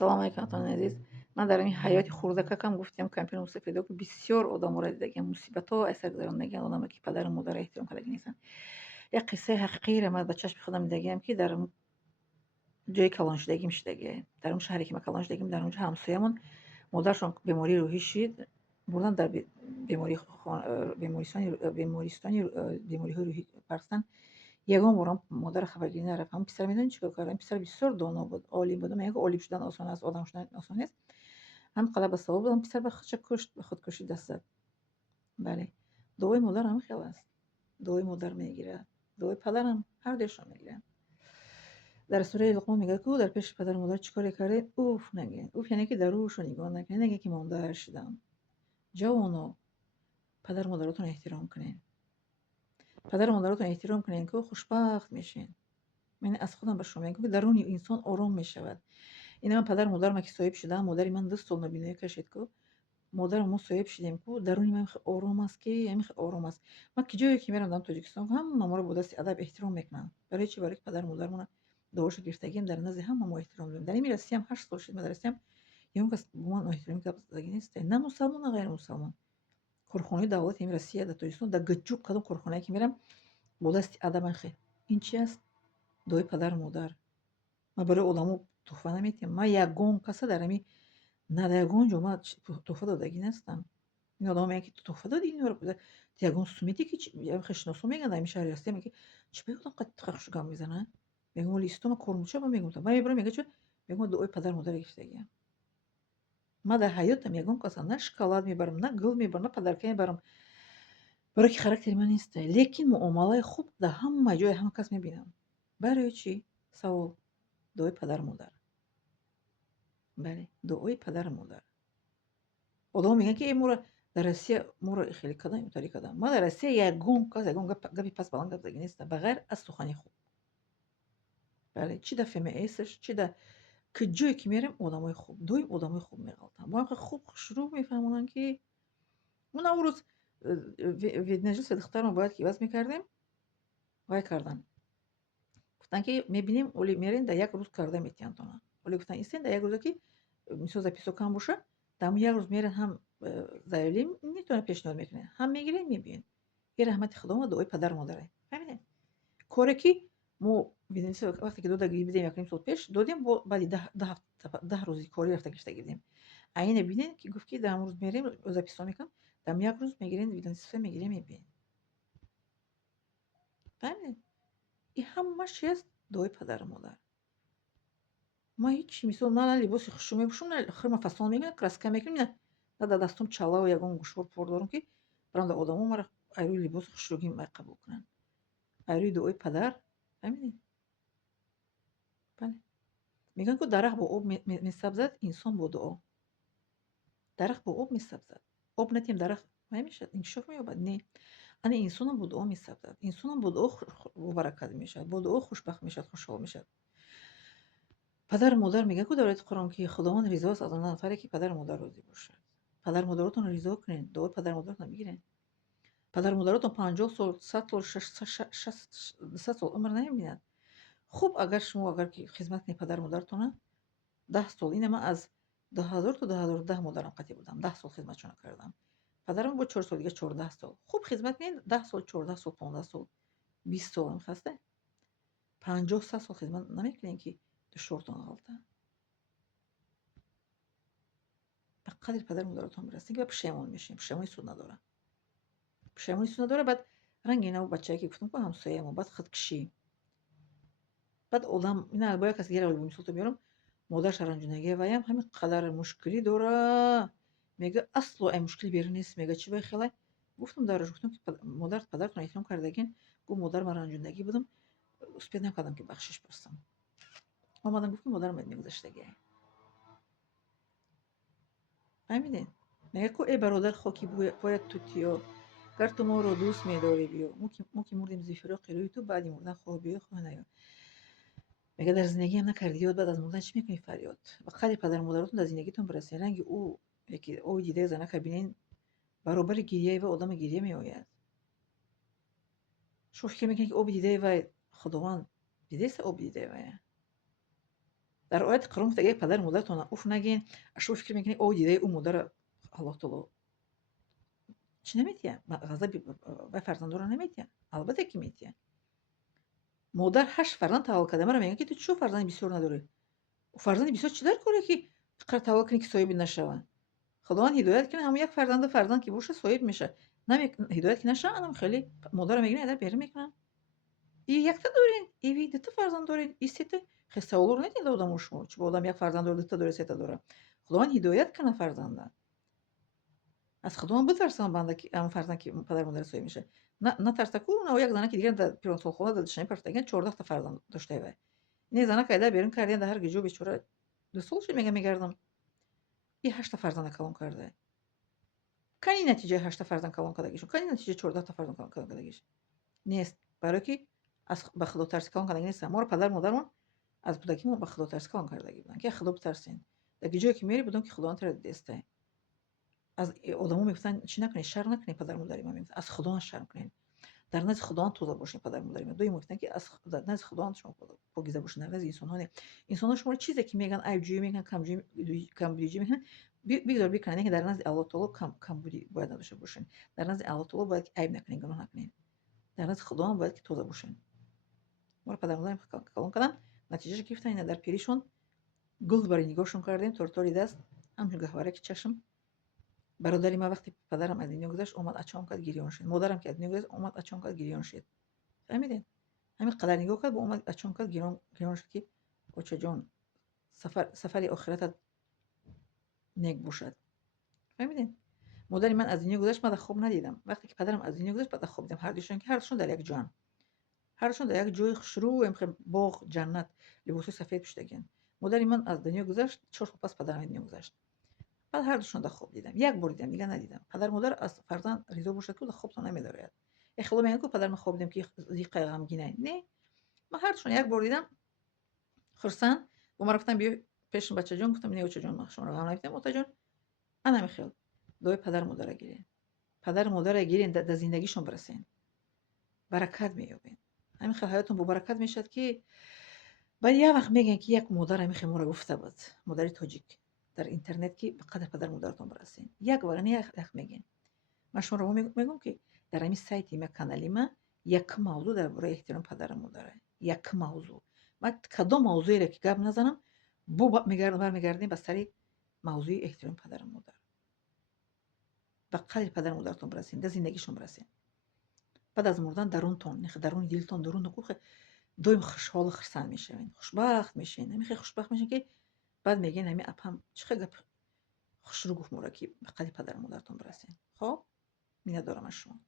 салом алейкум азиз. Ман дар ин ҳаёти хурдакакам гуфтем кампини мусофида ки бисёр одаморо дидагиам, мусибатҳо аз сар гузаронидагиан одаме ки падару модарро эҳтиром кардаги нестанд. Як қиссаи ҳақиқиро ман ба чашми худам дидагиам ки дар ҷои калоншудагим шудагие. Дар он шаҳре ки ман калон шудагим, дар он ҷо ҳамсоямон модаршон бемории рӯҳӣ шид, бурдан дар бемориҳои рӯҳӣ барстан. Ягон борам модар хабаргирӣ нарафт. Ҳамун писар медонед чӣ кор кард? Писар бисёр доно буд, олим буд. Мегӯянд ки олим шудан осон аст, одам шудан осон нест. Ҳамин қадр басавод буд, писар ба худша кушт, ба худкушӣ даст зад. Бале, дуои модар ҳамин хел аст. Дуои модар мегирад, дуои падарам, ҳардуяшон мегиранд. дар сураи Луқмон мегӯяд ки дар пеши падару модар чӣ каре кардед? Уф нагӯед. Уф яъне ки дар рӯҳшон нигоҳ накунед, нагӯед ки мондааш шудам. Ҷавоно, падару модаротон эҳтиром кунед. Падару модаротон эҳтиром кунед ки хушбахт мешед. мен аз худам ба шумо мегӯям ки даруни инсон ором мешавад. ин ман падару модарам ки соҳиб шудам, модари ман 2 сол нобиноӣ кашид ку. Модару мо соҳиб шудем ку даруни ман хеле ором аст ки яъне хеле ором аст. Ман ки ҷое ки мерам дар Тоҷикистон ҳама моро бо дасти адаб эҳтиром мекунанд. Барои чӣ? Барои ки падару модармона дуошо гирифтагием дар назди ҳама мо эҳтиром дорем. Дар ин Россиям 8 сол шуд, ман дар Россиям ягон кас бо ман ноэҳтиромӣ кардагӣ нест. На мусалмон, на ғайримусалмон. Корхонаи давлати ин Россия дар Тоҷикистон дар гачук кадом корхонае ки мерам бо дасти адабан хел. Ин чи аст? дуои падару модар. Ман барои одамо туҳфа наметиҳам. Ман ягон каса дар ҳамин на дар ягон ҷо ман туҳфа додагӣ нестам. ин одамо мегӯянд ки ту туҳфа додӣ инҳоро, ягон сумети ки хеле шиносон мегӯянд дар ҳамин шаҳри Россия, мегӯянд чӣ ба одам қахшу гап мезанад? Мегӯям вале исто ман кормӯча ба мегӯям. Ман мебарам мегӯяд чӣ? Мегӯям дуои падару модарро гирифтагиам. Ман дар ҳаётам ягон каса на шоколад мебарам, на гул мебарам, на падарка мебарам. Барои ки характери ман нест. Лекин муомалаи хуб дар ҳама ҷое ҳама кас мебинам. Барои чӣ? Савол. дуои падару модар. бале, дуои падару модар. одамон мегӯянд ки моро дар Россия моро хеле кадан ютарӣ карданд. Ман дар Россия ягон кас ягон гапи паст баланд гап задагӣ нестам ба ғайр аз сухани хуб. бале, чӣ дар ФМСш, чӣ дар ки ҷое ки мерам одамои хуб, доим одамои хуб меғалтанд. Бо ҳам хеле хуб хушрӯ мефаҳмонанд ки мона он рӯз видеоҷази духтарам бояд ки иваз мекардем, вай карданд. гуфтанд ки мебинем оли мерен дар як рӯз карда метиҳандтона. оли гуфтанд истен дар як рӯзе ки мисол записо кам боша, дар ҳамон як рӯз мерен ҳам заявление метавонад пешниҳод мекунед, ҳам мегиред мебиед. ин раҳмати худованд ва дуои падару мадаре. фаҳмидед? Коре ки мо вақте ки дода гирифтем якним сол пеш додем, баъди 10 рӯзи корӣ рафта гирифта гирдем. Айне бинед ки гуфт ки дар ҳамон рӯз мерем записон мекунам, дар ҳамон як рӯз мегирем видеонасифа мегирем мебиед. фаҳмидед? ин ҳамаш чи аст? дуои падару мадар. ман ҳеҷ мисол на либоси хушрӯ мепӯшам, на хирма фасон мекунам, краска мекунам, на дар дастам чалаву ягон гӯшвор пор дорам ки барам дар одамо маро айрӯи либоси хушрӯгӣ қабул кунанд. айрӯи дуои падар. фаҳмидед? бале. мегӯянд ки дарахт бо об месабзад, инсон бо дуо. дарахт бо об месабзад. об надиҳем дарахт намешавад, инкишоф меёбад? Не. ана инсонам бо дуо месабзад. инсонам бо дуо бобаракат мешавад, бо дуо хушбахт мешавад, хушҳол мешавад. падару модар мегӯяд ки дар ояти Қуръон ки худованд ризо аст аз он нафаре ки падару модар розӣ бошад. падару модаротонро ризо кунед, дуои падару модаротонро бигиред. падару модаротон 50 сол, 100 сол, 200 сол умр намебинад. хуб агар шумо агар ки хизмат кунед падару модаратона 10 сол. ина ман аз 2000 то 2010 модарам қатъи будам. 10 сол хизматшона кардам. падарам бо 4 сол дига 14 сол. хуб хизмат кунед 10 сол, 14 сол, 15 сол, 20 сол мехасте. 50-100 сол хизмат намекунед ки душвортон ғалта. ба қадри падару модаратон бирасед ки пушаймон мешем. пушаймони суд надора. пушаймони суд надора. баъд рангина бачае ки гуфтам ку ҳамсоямо, баъд худкушӣ. баъд одам ина бо як кас дигар мисолто меорам, модараш ранҷунагии ваям ҳамин қадар мушкилӣ дора. мегӯяд асло ай мушкили берун нест. мегӯяд чӣ ба хелай? гуфтам дараш, гуфтам ки модар падартон эҳтиром кардагин. гуфт модар ман ранҷунагӣ будам, успеҳ накардам ки бахшиш простам. омадам гуфт ки модарам мегузаштагиай. фаҳмидед? мегӯяд ку эй бародар хоки пояд тутиё, гар ту моро дӯст медорӣ биё, мо ки мурдем зи фироқи рӯи ту, баъди мурдан хоҳ биё, хоҳ наё. мегӯяд дар зиндагиам накардӣ ёд, баъд аз мурдан чӣ мекунӣ фарёд. ба қадри падару модаротон дар зиндагитон бирасед. ранги ӯ яке оби дидаи занака бинен, баробари гирияи вай одама гирия меояд. шумо фикр мекунед ки оби дидаи вай худованд дидеста оби дидаи вая? در آیت قرآن گفته اگه پدر مادرتون اوف نگین شما فکر میکنید او دیده اون مادر الله تعالی چی نمیتیه غضب به فرزند رو نمیتیه البته که میتیه مادر 8 فرزند تولد کرده مرا میگن که تو چه فرزند بسیار نداری فرزند بسیار چی در کاره که قرار تولد کنی که صاحب نشون خداوند هدایت کنه همون یک فرزند که باشه صاحب میشه نمی هدایت که نشه انم خیلی مادر میگن ادر بیر میکنن این یک تا دارین ایوی دو تا فرزند دارین این سه تا خسته olur ندید آدم شما چه آدم یک فرزند داره دو تا داره سه تا داره خداوند هدایت کنه فرزنده از خداوند بترسن بنده که هم فرزند که پدر مادر صاحب میشه نه ترس کو نه یک زنه که دیگه در پیرانسال خونه داشتن پرتگن 14 تا فرزند داشته و نه زنه که ادر بیرون کردن در هر گجو بیچاره دو سالش میگردم این 8 تا فرزند کلام کرده کنی نتیجه 8 تا فرزند کلام کردگیشون کنی نتیجه 14 تا فرزند کلام کردگیش نیست برای که از به خدا ترس کلام کردگی نیست ما رو پدر مادرمون از بودگی ما به خدا ترس کلام کردگی بودن که خدا بترسین در جایی که میری بدون که خدا انت دسته از آدمو میگفتن چی نکنی شر نکنی پدر مادری ما میگفتن از خدا شرم کنین در نزد خدا توزه باشین پدر مادری ما دوی میگفتن که از نزد خدا شما پاکیزه باشین در نزد انسان شما چیزی که میگن عیب جویی میگن کم بودی میگن بگذار بکنین که در نزد الله تعالی کم بودی باید نداشته باشین در نزد الله تعالی باید عیب نکنین گناه نکنین در نزد خدا هم باید که توزه باشین ما پدر مادر کلام کردن نتیجهش گرفتن اینا در پیریشون گل برای نگاهشون کردیم تورتوری دست همچون گهواره که چشم برادری ما وقتی پدرم از دنیا گذشت اومد اچام کرد گریان شد مادرم که از دنیا گذشت اومد اچام کرد گریان شد فهمیدین همین قدر نگاه کرد با اومد اچام کرد گریان شد که بچه جان سفر آخرتت نیک باشد فهمیدین مادری من از دنیا گذشت من خوب ندیدم وقتی که پدرم از دنیا گذشت بعد خوب دیدم هر دوشون که هرشون در یک جان هرشون در یک جای شروع باغ جنت لباس سفید پوشیدگین مادری من از دنیا گذشت 4 پس پدرم از دنیا گذشت بعد هر دوشون در خواب دیدم یک بار دیدم دیگه ندیدم پدر مادر از فرزند رضا باشد که خوابتون نمیدارد خدا میگه که پدر من خواب دیدم که زیق غمگینه نه من هر دوشون یک بار دیدم خرسن و ما رفتم بیا پیش بچه جون گفتم نه بچه جون ما شما رو غم نمیدم بچه جون انا میخوام دوی پدر مادر گیرین پدر مادر گیرین در زندگیشون برسین برکت مییابین همین خیلی حیاتون با برکت میشد که بعد یه وقت میگن که یک مادر میخوام را گفته بود مادر تاجیک در اینترنت که به قدر پدر مادرتون برسین یک بار نه یک میگین من شما رو میگم که در همین سایت ما کانالی ما یک موضوع درباره احترام پدر مادره یک موضوع من کدام موضوعی را که گپ نزنم برمیگردیم به سر موضوع احترام پدر مادر به قدر پدر مادرتون برسین در زندگیشون برسین بعد از مردن درونتون درون دلتون درون نقوخ دویم خوشحال و خرسند میشین خوشبخت میشین نمیخوای خوشبخت میشین که بعد میگین همین اپم چقدر خوش رو گفت مرا که به قدر پدر مادرتون برسین خب مینا دارم از شما